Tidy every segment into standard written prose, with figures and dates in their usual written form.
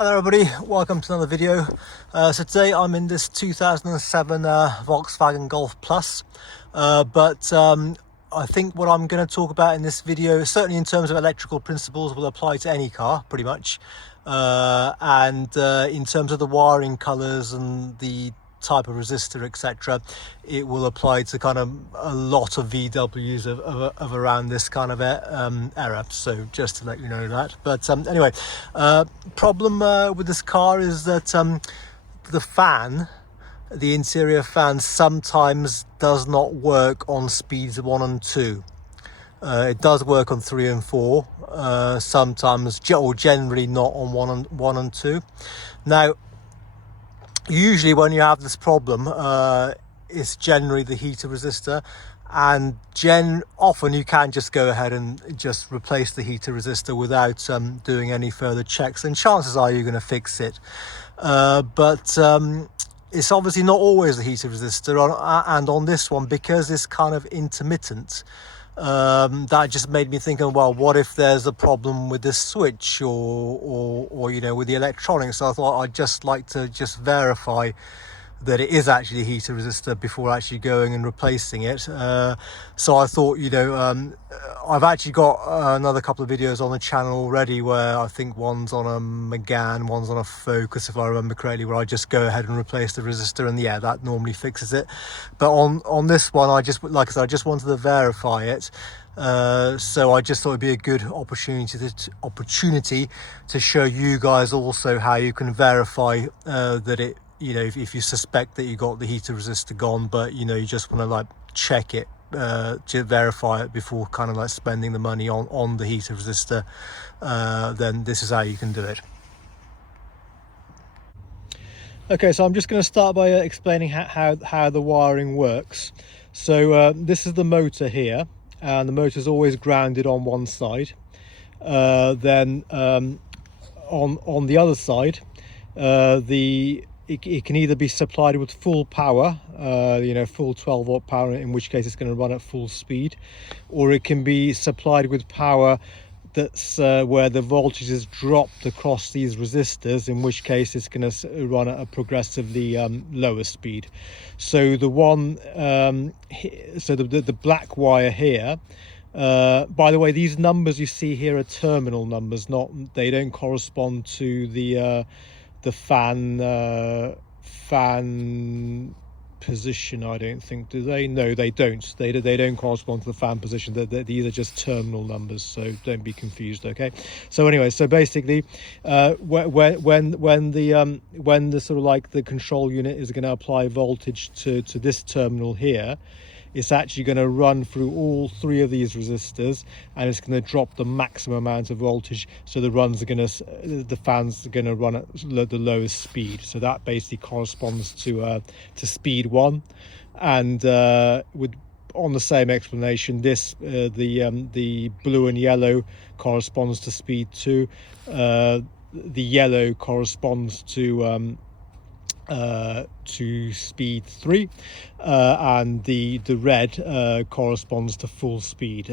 Hello everybody, welcome to another video. So today I'm in this 2007 Volkswagen Golf Plus, but I think what I'm going to talk about in this video, certainly in terms of electrical principles, will apply to any car pretty much, and in terms of the wiring colours and the type of resistor, etc., it will apply to kind of a lot of VWs of around this kind of era. So just to let you know that. But anyway, problem with this car is that the interior fan sometimes does not work on speeds 1 and 2. It does work on 3 and 4, sometimes, or generally not on 1 and 2. Now, usually when you have this problem, it's generally the heater resistor, and often you can just go ahead and just replace the heater resistor without doing any further checks, and chances are you're going to fix it. But it's obviously not always the heater resistor, and on this one, because it's kind of intermittent, that just made me think, well, what if there's a problem with this switch or you know, with the electronics? So I thought I'd just like to just verify that it is actually a heater resistor before actually going and replacing it. So I thought, you know, I've actually got another couple of videos on the channel already where I think one's on a Megane, one's on a Focus, if I remember correctly, where I just go ahead and replace the resistor, and yeah, that normally fixes it. But on this one, I just, like I said, I just wanted to verify it. So I just thought it'd be a good opportunity to show you guys also how you can verify that it, you know, if you suspect that you got the heater resistor gone, but you know, you just want to like check it, to verify it before kind of like spending the money on the heater resistor, then this is how you can do it. Okay, so I'm just going to start by explaining how the wiring works. So this is the motor here, and the motor is always grounded on one side. Then on the other side, it can either be supplied with full power, you know, full 12-volt power, in which case it's going to run at full speed, or it can be supplied with power that's where the voltage is dropped across these resistors, in which case it's going to run at a progressively lower speed. So the one, so the black wire here, by the way, these numbers you see here are terminal numbers, they don't correspond to the fan position, I don't think, do they? No, they don't. They don't correspond to the fan position. These are just terminal numbers, so don't be confused. Okay. So anyway, so basically, when the sort of like the control unit is going to apply voltage to this terminal here, it's actually going to run through all 3 of these resistors, and it's going to drop the maximum amount of voltage, so the fans are going to run at the lowest speed. So that basically corresponds to speed 1, and on the same explanation, this the blue and yellow corresponds to speed 2, the yellow corresponds to speed 3, and the red corresponds to full speed,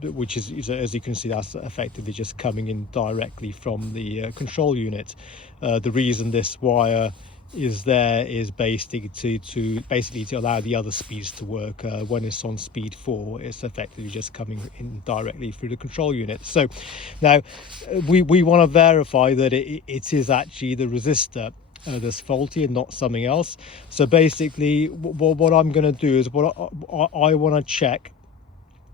which is, as you can see, that's effectively just coming in directly from the control unit. The reason this wire is there is basically to allow the other speeds to work. When it's on speed 4, it's effectively just coming in directly through the control unit. So now we want to verify that it is actually the resistor that's faulty and not something else. So basically what I'm going to do is I want to check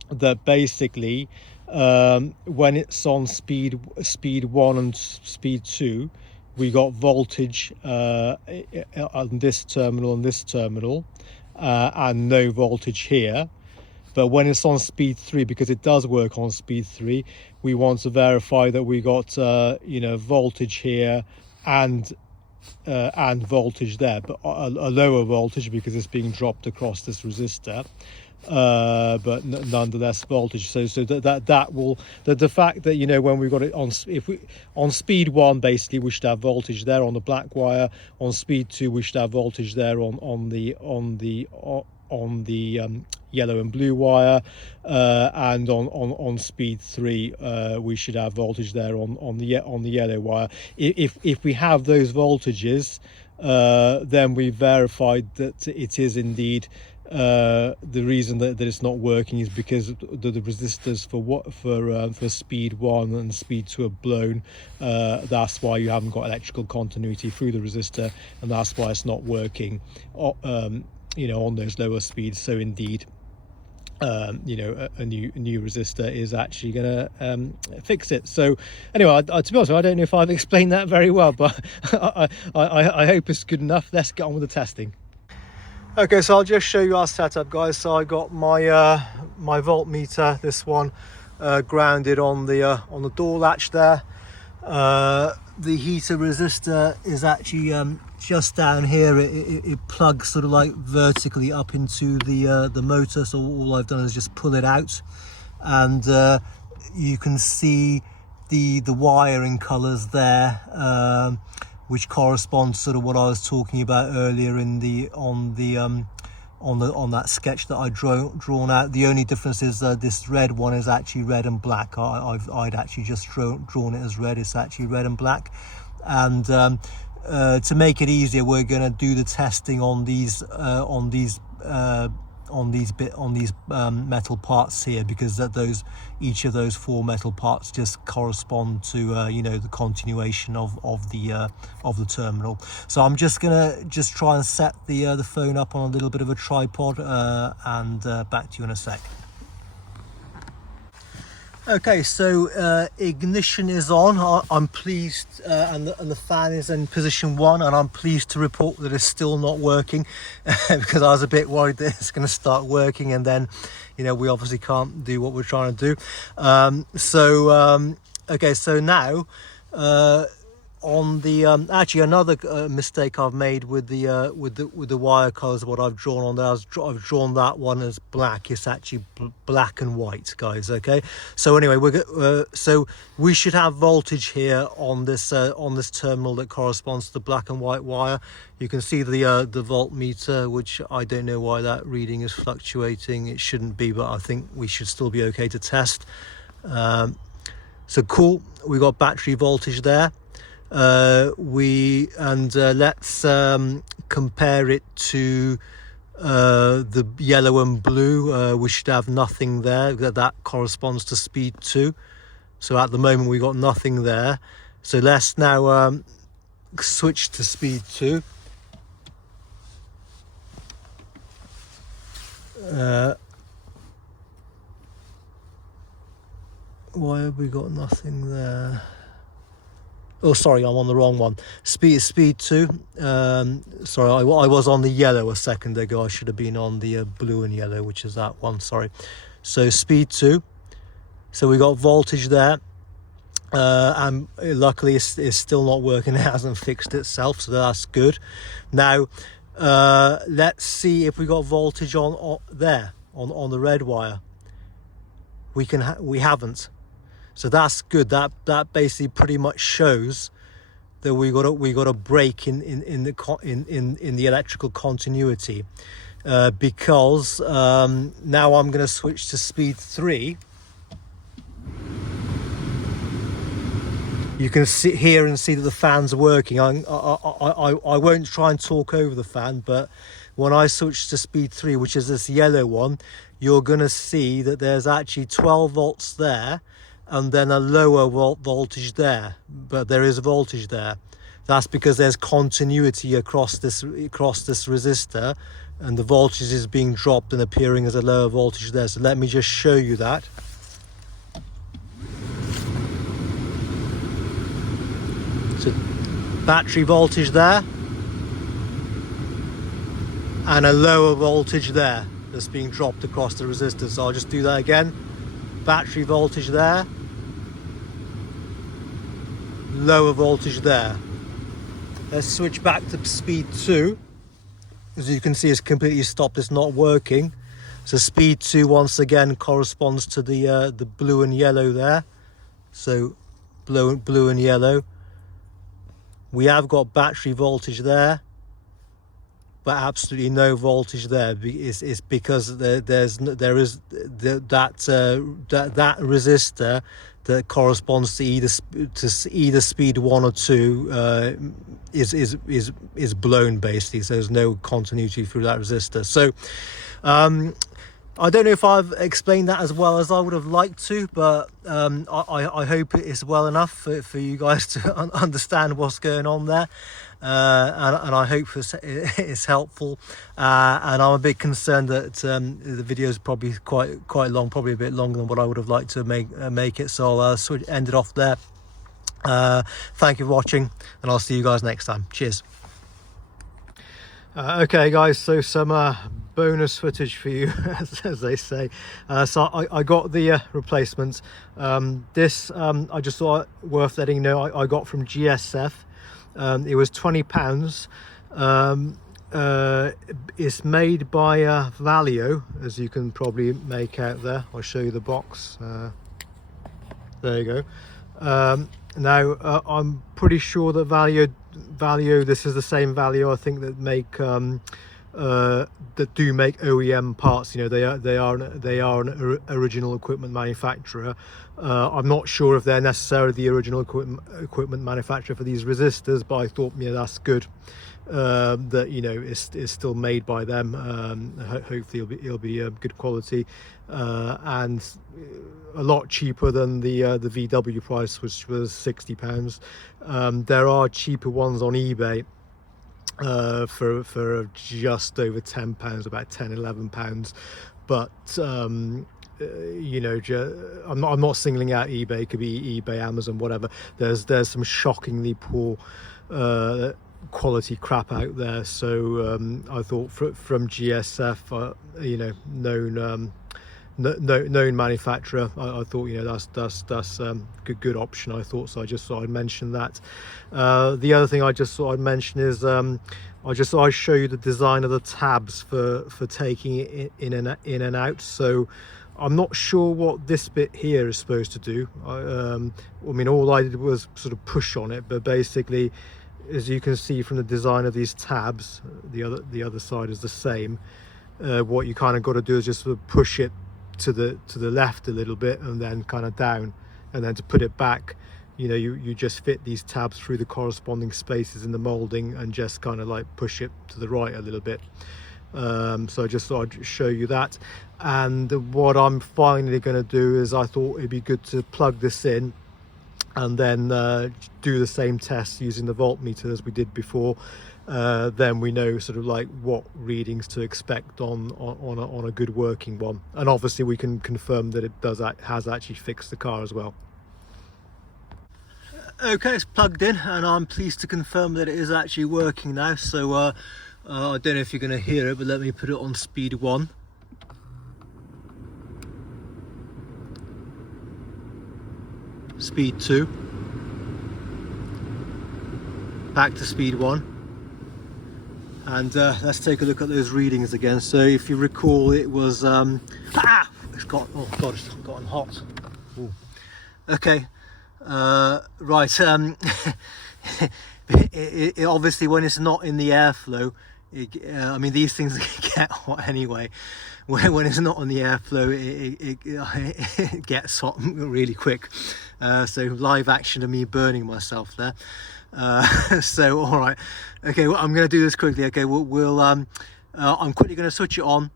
that basically when it's on speed 1 and speed 2, we got voltage on this terminal and this terminal, and no voltage here. But when it's on speed 3, because it does work on speed 3, we want to verify that we got you know, voltage here and voltage there, but a lower voltage because it's being dropped across this resistor, but nonetheless voltage. So that will, the fact that, you know, when we've got it on speed 1, basically we should have voltage there on the black wire. On speed 2, we should have voltage there on the on the yellow and blue wire, and on speed 3 we should have voltage there on the yellow wire. If we have those voltages, then we verified that it is indeed the reason that it's not working is because the resistors for speed 1 and speed 2 are blown. That's why you haven't got electrical continuity through the resistor, and that's why it's not working you know, on those lower speeds. So indeed, you know, a new resistor is actually going to fix it. So anyway, to be honest, I don't know if I've explained that very well, but I hope it's good enough. Let's get on with the testing. Okay, so I'll just show you our setup, guys. So I got my my voltmeter, this one, grounded on the door latch there. The heater resistor is actually just down here. It plugs sort of like vertically up into the motor, so all I've done is just pull it out, and you can see the wiring colors there, which corresponds to sort of what I was talking about earlier in on that sketch that I drawn out. The only difference is this red one is actually red and black. I'd actually just drawn it as red. It's actually red and black. And to make it easier, we're going to do the testing on these metal parts here, because each of those 4 metal parts just correspond to you know, the continuation of the terminal. So I'm just gonna try and set the phone up on a little bit of a tripod, and back to you in a sec. Okay, so ignition is on. I'm pleased, and the fan is in position 1, and I'm pleased to report that it's still not working, because I was a bit worried that it's going to start working, and then, you know, we obviously can't do what we're trying to do. Okay, so now on the actually another mistake I've made with the wire colors, what I've drawn on there, I've drawn that one as black. It's actually black and white, guys. Okay, so anyway, so we should have voltage here on this terminal that corresponds to the black and white wire. You can see the voltmeter, which I don't know why that reading is fluctuating. It shouldn't be, but I think we should still be okay to test. So cool, we got battery voltage there. Let's compare it to the yellow and blue. We should have nothing there. That corresponds to speed 2. So at the moment we got nothing there. So let's now switch to speed 2. Why have we got nothing there? Oh, sorry, I'm on the wrong one. Speed 2. Sorry, I was on the yellow a second ago. I should have been on the blue and yellow, which is that one. Sorry. So speed 2. So we got voltage there, and luckily it's still not working. It hasn't fixed itself, so that's good. Now let's see if we got voltage on there on the red wire. We haven't. So that's good. That basically pretty much shows that we got a break in the electrical continuity, because now I'm going to switch to speed 3. You can sit here and see that the fan's working. I won't try and talk over the fan, but when I switch to speed 3, which is this yellow one, you're going to see that there's actually 12 volts there, and then a lower voltage there, but there is voltage there. That's because there's continuity across this resistor, and the voltage is being dropped and appearing as a lower voltage there. So let me just show you that. So battery voltage there, and a lower voltage there that's being dropped across the resistor. So I'll just do that again. Battery voltage there, lower voltage there. Let's switch back to speed 2. As you can see, it's completely stopped. It's not working. So speed 2 once again corresponds to the blue and yellow there. So blue and yellow. We have got battery voltage there. but absolutely no voltage there, is because there is that resistor that corresponds to either speed 1 or 2 is blown, basically. So there's no continuity through that resistor. So I don't know if I've explained that as well as I would have liked to, but I hope it is well enough for you guys to understand what's going on there, and I hope it's helpful. And I'm a bit concerned that the video is probably quite long, probably a bit longer than what I would have liked to make it. So I'll sort of end it off there. Thank you for watching, and I'll see you guys next time. Cheers. Okay guys, so some bonus footage for you, as they say. So I got the replacements. This I just thought worth letting you know I got from GSF. It was £20. It's made by Valio, as you can probably make out there. I'll show you the box. There you go. Now I'm pretty sure that Valio, this is the same Valio I think that make that do make OEM parts. You know, they are an original equipment manufacturer. I'm not sure if they're necessarily the original equipment manufacturer for these resistors, but I thought, you know, that's good that, you know, it's still made by them. Hopefully it'll be good quality, and a lot cheaper than the VW price, which was £60. There are cheaper ones on eBay for just over £10, about £10–11, but you know, I'm not singling out eBay. It could be eBay, Amazon, whatever. There's some shockingly poor quality crap out there. So I thought from GSF, you know, known manufacturer, I thought, you know, that's good option, I thought. So I just thought I'd mention that. The other thing I just thought I'd mention is I just thought I'd show you the design of the tabs for taking it in and out. So I'm not sure what this bit here is supposed to do. I mean, all I did was sort of push on it, but basically, as you can see from the design of these tabs, the other side is the same. What you kind of got to do is just sort of push it to the left a little bit, and then kind of down, and then to put it back, you know, you just fit these tabs through the corresponding spaces in the molding, and just kind of like push it to the right a little bit. So I just thought I'd show you that. And what I'm finally going to do is, I thought it'd be good to plug this in and then do the same test using the voltmeter as we did before. Then we know sort of like what readings to expect on a good working one, and obviously we can confirm that it has actually fixed the car as well. Okay, it's plugged in, and I'm pleased to confirm that it is actually working now. So I don't know if you're going to hear it, but let me put it on speed 1. Speed 2. Back to speed 1. And let's take a look at those readings again. So if you recall, it was it's got, oh god, it's gotten hot. Ooh. Okay, right. It obviously, when it's not in the airflow, I mean, these things get hot anyway. When it's not on the airflow, it gets hot really quick. So live action of me burning myself there. So all right, okay, well, I'm going to do this quickly. Okay, I'm quickly going to switch it on.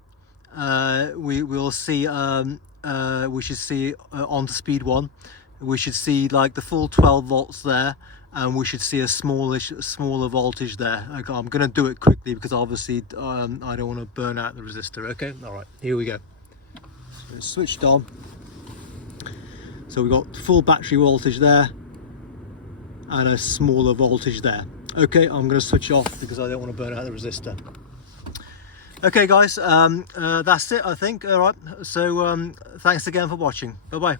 We'll see. We should see on to speed 1. We should see like the full 12 volts there, and we should see a smaller voltage there. Okay, I'm going to do it quickly because obviously I don't want to burn out the resistor. Okay, all right, here we go. So it's switched on. So we've got full battery voltage there and a smaller voltage there. Okay, I'm going to switch off because I don't want to burn out the resistor. Okay guys, that's it, I think. All right, so thanks again for watching. Bye bye.